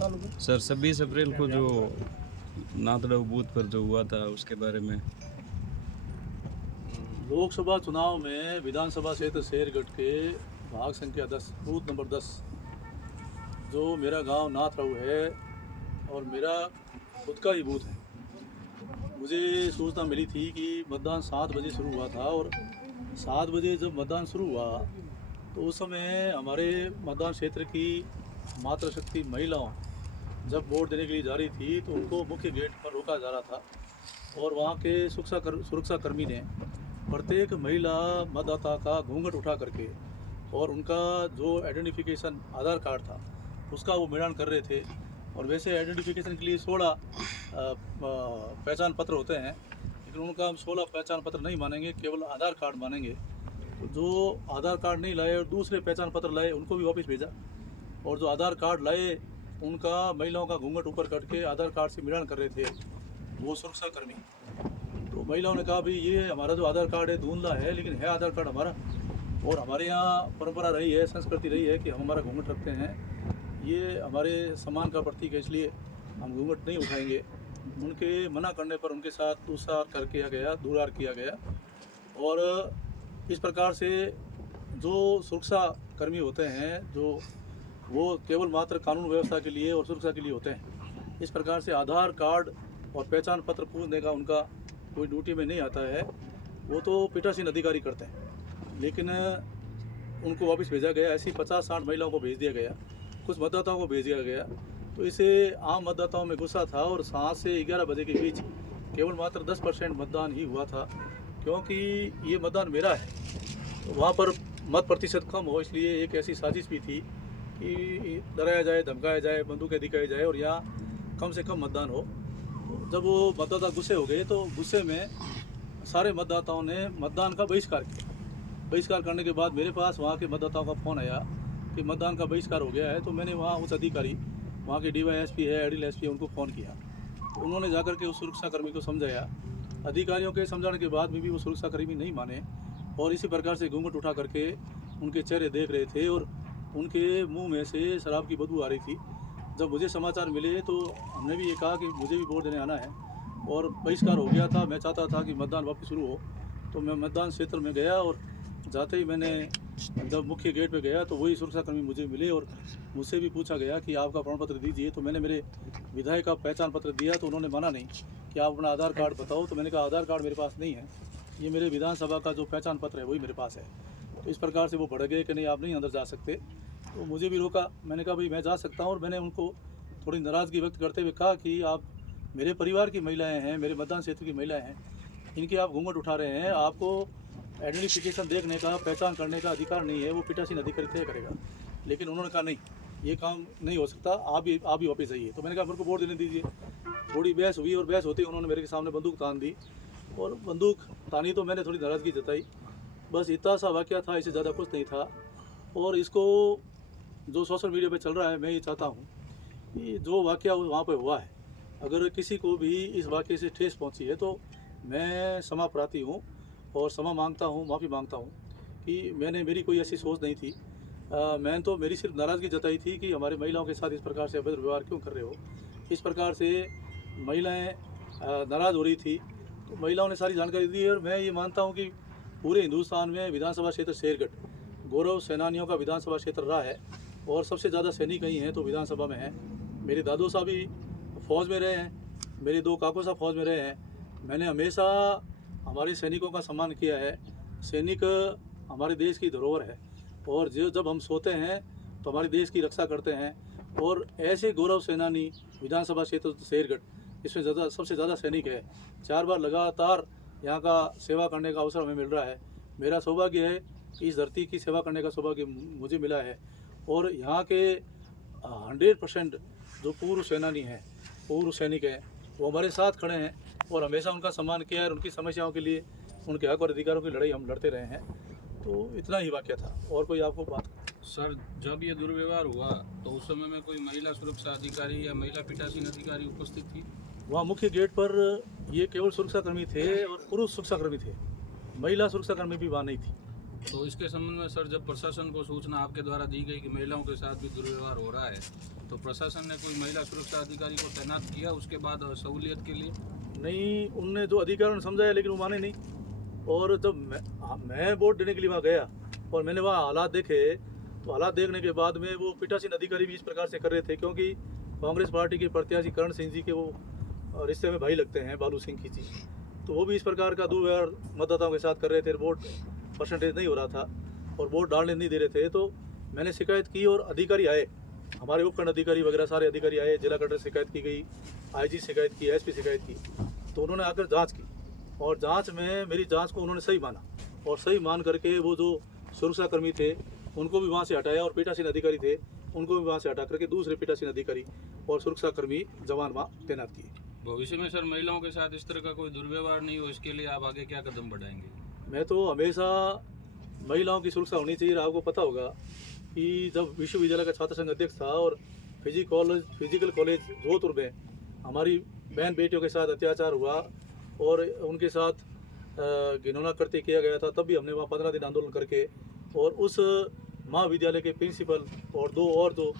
Sir 26 अप्रैल को जो नाथड़व booth पर जो हुआ था उसके बारे में। लोकसभा चुनाव में विधानसभा क्षेत्र शेरगढ़ के भाग संख्या 10 बूथ नंबर 10 जो मेरा गांव नाथड़व है और मेरा खुद का ही बूथ है। मुझे सूचना मिली थी कि मतदान 7 बजे शुरू हुआ था और 7 बजे जब मतदान शुरू हुआ तो उस समय हमारे मतदान क्षेत्र की मातृशक्ति महिलाओं जब वोट देने के लिए जा रही थी तो उनको मुख्य गेट पर रोका जा रहा था और वहाँ के सुरक्षा कर्मी ने प्रत्येक महिला मतदाता का घूंघट उठा करके और उनका जो आइडेंटिफिकेशन आधार कार्ड था उसका वो मिलान कर रहे थे। और वैसे आइडेंटिफिकेशन के लिए 16 पहचान पत्र होते हैं, लेकिन उनका हम 16 पहचान पत्र नहीं मानेंगे, केवल आधार कार्ड मानेंगे। तो जो आधार कार्ड नहीं लाए और दूसरे पहचान पत्र लाए उनको भी वापस भेजा, और जो आधार कार्ड लाए उनका महिलाओं का घूंघट ऊपर करके आधार कार्ड से मिलान कर रहे थे वो सुरक्षा कर्मी। तो महिलाओं ने कहा भाई ये हमारा जो आधार कार्ड है धुंधला है, लेकिन है आधार कार्ड हमारा, और हमारे यहाँ परंपरा रही है, संस्कृति रही है कि हम हमारा घूंघट रखते हैं, ये हमारे सम्मान का प्रतीक है, इसलिए हम घूंघट नहीं उठाएंगे। उनके मना करने पर उनके साथ दुर्व्यवहार किया गया और इस प्रकार से जो सुरक्षा कर्मी होते हैं जो वो केवल मात्र कानून व्यवस्था के लिए और सुरक्षा के लिए होते हैं, इस प्रकार से आधार कार्ड और पहचान पत्र पूछने का उनका कोई ड्यूटी में नहीं आता है। वो तो पीठासीन अधिकारी करते हैं, लेकिन उनको वापस भेजा गया। ऐसी 50-60 महिलाओं को भेज दिया गया, कुछ मतदाताओं को भेज दिया गया। तो इसे आम मतदाताओं में गुस्सा था और 7 से 11 बजे के बीच केवल मात्र 10% मतदान ही हुआ था, क्योंकि ये मतदान मेरा है। तो वहाँ पर मत प्रतिशत कम हो, इसलिए एक ऐसी साजिश भी थी कि डराया जाए, धमकाया जाए, बंदूकें दिखाई जाए और यहाँ कम से कम मतदान हो। जब वो मतदाता गुस्से हो गए तो गुस्से में सारे मतदाताओं ने मतदान का बहिष्कार किया। बहिष्कार करने के बाद मेरे पास वहाँ के मतदाताओं का फ़ोन आया कि मतदान का बहिष्कार हो गया है। तो मैंने वहाँ उस अधिकारी, वहाँ के DYSP है, एडिल SP है, उनको फ़ोन किया। तो उन्होंने जाकर के उस सुरक्षाकर्मी को समझाया। अधिकारियों के समझाने के बाद भी वो सुरक्षाकर्मी नहीं माने और इसी प्रकार से घूंघट उठा करके उनके चेहरे देख रहे थे और उनके मुंह में से शराब की बदबू आ रही थी। जब मुझे समाचार मिले तो हमने भी ये कहा कि मुझे भी वोट देने आना है और बहिष्कार हो गया था। मैं चाहता था कि मतदान वापस शुरू हो, तो मैं मतदान क्षेत्र में गया और जाते ही मैंने जब मुख्य गेट पे गया तो वही सुरक्षाकर्मी मुझे मिले और मुझसे भी पूछा गया कि आपका प्रमाण पत्र दीजिए। तो मैंने मेरे विधायक का पहचान पत्र दिया तो उन्होंने माना नहीं कि आप अपना आधार कार्ड बताओ। तो मैंने कहा आधार कार्ड मेरे पास नहीं है, ये मेरे विधानसभा का जो पहचान पत्र है वही मेरे पास है। तो इस प्रकार से वो भड़क गए कि नहीं आप नहीं अंदर जा सकते। तो मुझे भी रोका। मैंने कहा भाई मैं जा सकता हूँ, और मैंने उनको थोड़ी नाराज़गी व्यक्त करते हुए कहा कि आप मेरे परिवार की महिलाएं हैं, मेरे मतदान क्षेत्र की महिलाएं हैं, इनके आप घूंघट उठा रहे हैं। आपको आइडेंटिफिकेशन देखने का, पहचान करने का अधिकार नहीं है, वो पीठासीन अधिकारी तय करेगा। लेकिन उन्होंने कहा नहीं, ये काम नहीं हो सकता, आप भी वापस आइए। तो मैंने कहा मेरे को वोट देने दीजिए। थोड़ी बहस हुई और बहस होती उन्होंने मेरे सामने बंदूक तान दी, और बंदूक तानी तो मैंने थोड़ी नाराज़गी जताई। बस इतना सा वाक़या था, इससे ज़्यादा कुछ नहीं था। और इसको जो सोशल मीडिया पे चल रहा है, मैं ये चाहता हूँ कि जो वाक़या वहाँ पे हुआ है, अगर किसी को भी इस वाक़ये से ठेस पहुँची है तो मैं क्षमा प्रार्थी हूँ और क्षमा मांगता हूँ, माफ़ी मांगता हूँ कि मेरी कोई ऐसी सोच नहीं थी। मैं तो मेरी सिर्फ नाराज़गी जताई थी कि हमारे महिलाओं के साथ इस प्रकार से अभद्र व्यवहार क्यों कर रहे हो। इस प्रकार से महिलाएँ नाराज़ हो रही थी, तो महिलाओं ने सारी जानकारी दी। और मैं ये मानता हूँ कि पूरे हिंदुस्तान में विधानसभा क्षेत्र शेरगढ़ गौरव सेनानियों का विधानसभा क्षेत्र रहा है और सबसे ज़्यादा सैनिक कहीं हैं तो विधानसभा में हैं। मेरे दादू साहब भी फ़ौज में रहे हैं, मेरे 2 काकू साहब फ़ौज में रहे हैं। मैंने हमेशा हमारे सैनिकों का सम्मान किया है। सैनिक हमारे देश की धरोहर है और जब हम सोते हैं तो हमारे देश की रक्षा करते हैं। और ऐसे गौरव सेनानी विधानसभा क्षेत्र शेरगढ़, इसमें सबसे ज़्यादा सैनिक है। 4 बार लगातार यहाँ का सेवा करने का अवसर हमें मिल रहा है। मेरा सौभाग्य है कि इस धरती की सेवा करने का सौभाग्य मुझे मिला है। और यहाँ के 100% जो पूर्व सेनानी हैं, पूर्व सैनिक हैं, वो हमारे साथ खड़े हैं और हमेशा उनका सम्मान किया है और उनकी समस्याओं के लिए, उनके हक और अधिकारों की लड़ाई हम लड़ते रहे हैं। तो इतना ही वाक़या था। और कोई आपको बात? सर, जब ये दुर्व्यवहार हुआ तो उस समय में कोई महिला सुरक्षा अधिकारी या महिला पीठासीन अधिकारी उपस्थित थी? वहाँ मुख्य गेट पर ये केवल सुरक्षाकर्मी थे और पुरुष सुरक्षाकर्मी थे, महिला सुरक्षाकर्मी भी वहाँ नहीं थी। तो इसके संबंध में सर, जब प्रशासन को सूचना आपके द्वारा दी गई कि महिलाओं के साथ भी दुर्व्यवहार हो रहा है, तो प्रशासन ने कोई महिला सुरक्षा अधिकारी को तैनात किया उसके बाद सहूलियत के लिए? नहीं, उनने जो अधिकारियों ने समझाया लेकिन वो माने नहीं। और जब मैं वोट देने के लिए वहाँ गया और मैंने वहाँ हालात देखे, तो हालात देखने के बाद में वो पीठासीन अधिकारी भी इस प्रकार से कर रहे थे, क्योंकि कांग्रेस पार्टी के प्रत्याशी करण सिंह जी के वो रिश्ते में भाई लगते हैं, बालू सिंह की जी, तो वो भी इस प्रकार का दुर्व्यवहार मतदाताओं के साथ कर रहे थे। वोट परसेंटेज नहीं हो रहा था और वोट डालने नहीं दे रहे थे। तो मैंने शिकायत की और अधिकारी आए, हमारे उपखंड अधिकारी वगैरह सारे अधिकारी आए, जिला कलेक्टर शिकायत की गई, आईजी शिकायत की, एसपी शिकायत की, तो उन्होंने आकर जांच की और जांच में मेरी जांच को उन्होंने सही माना और सही मान करके वो जो सुरक्षाकर्मी थे उनको भी वहाँ से हटाया और पीठासीन अधिकारी थे उनको भी वहाँ से हटा करके दूसरे पीठासीन अधिकारी और सुरक्षाकर्मी जवान वहाँ तैनात किए। भविष्य में सर महिलाओं के साथ इस तरह का कोई दुर्व्यवहार नहीं हो, इसके लिए आप आगे क्या कदम बढ़ाएंगे? मैं तो हमेशा महिलाओं की सुरक्षा होनी चाहिए। आपको पता होगा कि जब विश्वविद्यालय का छात्र संघ अध्यक्ष था और फिजिकल कॉलेज जोधपुर में हमारी बहन बेटियों के साथ अत्याचार हुआ और उनके साथ घिनौना कृत्य किया गया था, तब भी हमने वहाँ 15 दिन आंदोलन करके और उस महाविद्यालय के प्रिंसिपल और दो और जो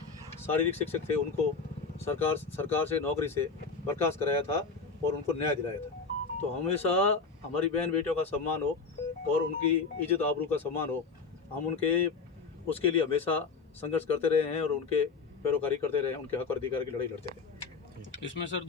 शारीरिक शिक्षक थे उनको सरकार से नौकरी से बर्खास्त कराया था और उनको न्याय दिलाया था। तो हमेशा हमारी बहन बेटियों का सम्मान हो और उनकी इज्जत आबरू का सम्मान हो, हम उनके उसके लिए हमेशा संघर्ष करते रहे हैं और उनके पैरोकारी करते रहे हैं, उनके हक और अधिकार की लड़ाई लड़ते रहे। इसमें सर दो